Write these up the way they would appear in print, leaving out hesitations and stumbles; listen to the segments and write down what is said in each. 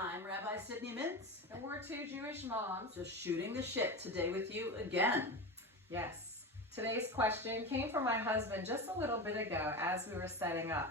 I'm Rabbi Sydney Mintz. And we're two Jewish moms. Just shooting the shit today with you again. Yes. Today's question came from my husband just a little bit ago as we were setting up.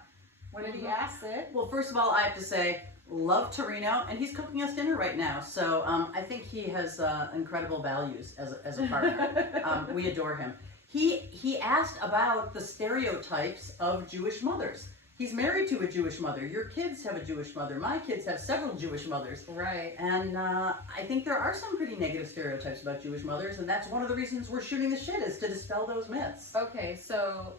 What did he ask, Sid? Well, first of all, I have to say, love Torino, and he's cooking us dinner right now. So I think he has incredible values as a partner. We adore him. He asked about the stereotypes of Jewish mothers. He's married to a Jewish mother. Your kids have a Jewish mother. My kids have several Jewish mothers. Right. And I think there are some pretty negative stereotypes about Jewish mothers, and that's one of the reasons we're shooting the shit, is to dispel those myths. Okay, so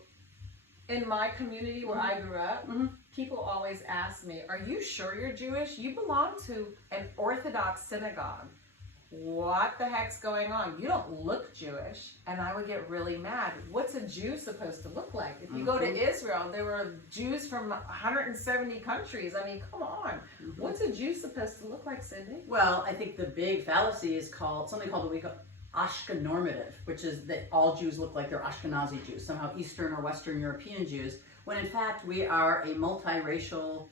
in my community where I grew up, people always ask me, are you sure you're Jewish? You belong to an Orthodox synagogue. What the heck's going on? You don't look Jewish. And I would get really mad. What's a Jew supposed to look like? If you go to Israel, there were Jews from 170 countries. I mean, come on. What's a Jew supposed to look like, Sydney? Well, I think the big fallacy is something called the Ashkenormative, which is that all Jews look like they're Ashkenazi Jews, somehow Eastern or Western European Jews, when in fact we are a multiracial,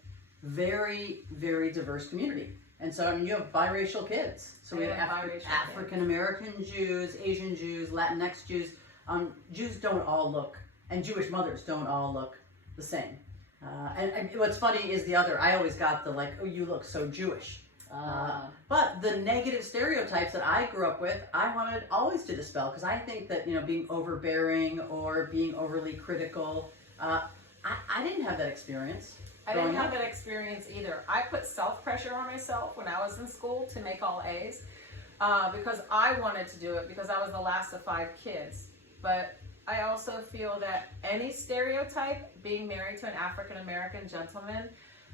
very, very diverse community. And so, I mean, you have biracial kids. So we have African American Jews, Asian Jews, Latinx Jews. Jews don't all look, and Jewish mothers don't all look the same. And what's funny is I always got the like, oh, you look so Jewish. But the negative stereotypes that I grew up with, I wanted always to dispel, because I think that, being overbearing or being overly critical, I didn't have that experience. I didn't have that experience either. I put self-pressure on myself when I was in school to make all A's because I wanted to do it, because I was the last of 5 kids. But I also feel that any stereotype, being married to an African-American gentleman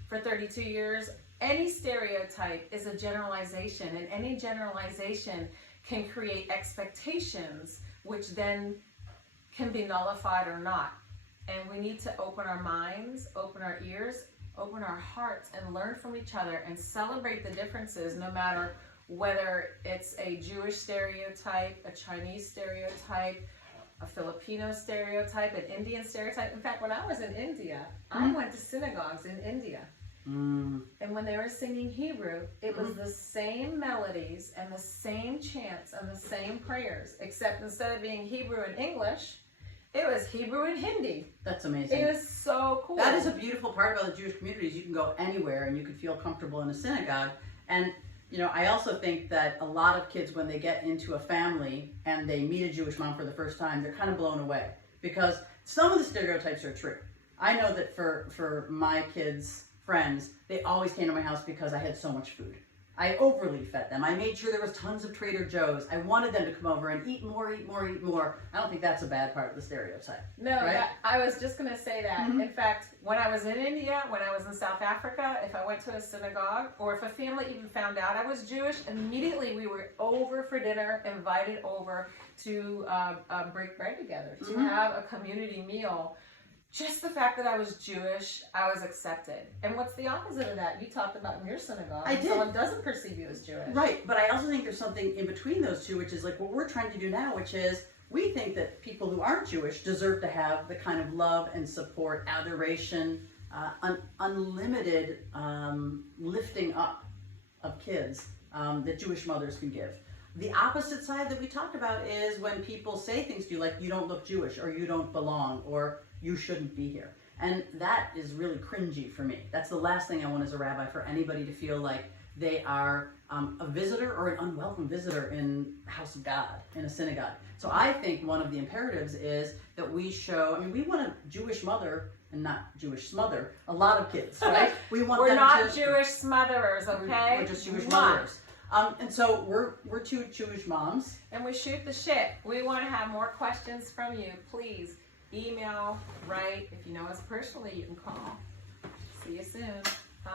for 32 years, any stereotype is a generalization, and any generalization can create expectations, which then can be nullified or not. And we need to open our minds, open our ears, open our hearts, and learn from each other and celebrate the differences, no matter whether it's a Jewish stereotype, a Chinese stereotype, a Filipino stereotype, an Indian stereotype. In fact, when I was in India, I went to synagogues in India. And when they were singing Hebrew, it was the same melodies and the same chants and the same prayers, except instead of being Hebrew and English, it was Hebrew and Hindi. That's amazing. It was so cool. That is a beautiful part about the Jewish communities. You can go anywhere and you can feel comfortable in a synagogue. And, I also think that a lot of kids, when they get into a family and they meet a Jewish mom for the first time, they're kind of blown away, because some of the stereotypes are true. I know that for my kids' friends, they always came to my house because I had so much food. I overly fed them. I made sure there was tons of Trader Joe's. I wanted them to come over and eat more, eat more, eat more. I don't think that's a bad part of the stereotype. No, right? I was just going to say that. In fact, when I was in India, when I was in South Africa, if I went to a synagogue, or if a family even found out I was Jewish, immediately we were over for dinner, invited over to break bread together, to have a community meal. Just the fact that I was Jewish, I was accepted. And what's the opposite of that? You talked about in your synagogue. I did. Someone doesn't perceive you as Jewish. Right, but I also think there's something in between those two, which is like what we're trying to do now, which is we think that people who aren't Jewish deserve to have the kind of love and support, adoration, unlimited lifting up of kids that Jewish mothers can give. The opposite side that we talked about is when people say things to you like, you don't look Jewish, or you don't belong, or you shouldn't be here. And that is really cringy for me. That's the last thing I want as a rabbi, for anybody to feel like they are a visitor or an unwelcome visitor in the house of God, in a synagogue. So I think one of the imperatives is that we show, we want a Jewish mother and not Jewish smother a lot of kids, right? We're not Jewish smotherers, okay? We're just Jewish mothers. And so we're two Jewish moms. And we shoot the shit. We want to have more questions from you. Please email, write. If you know us personally, you can call. See you soon. Bye.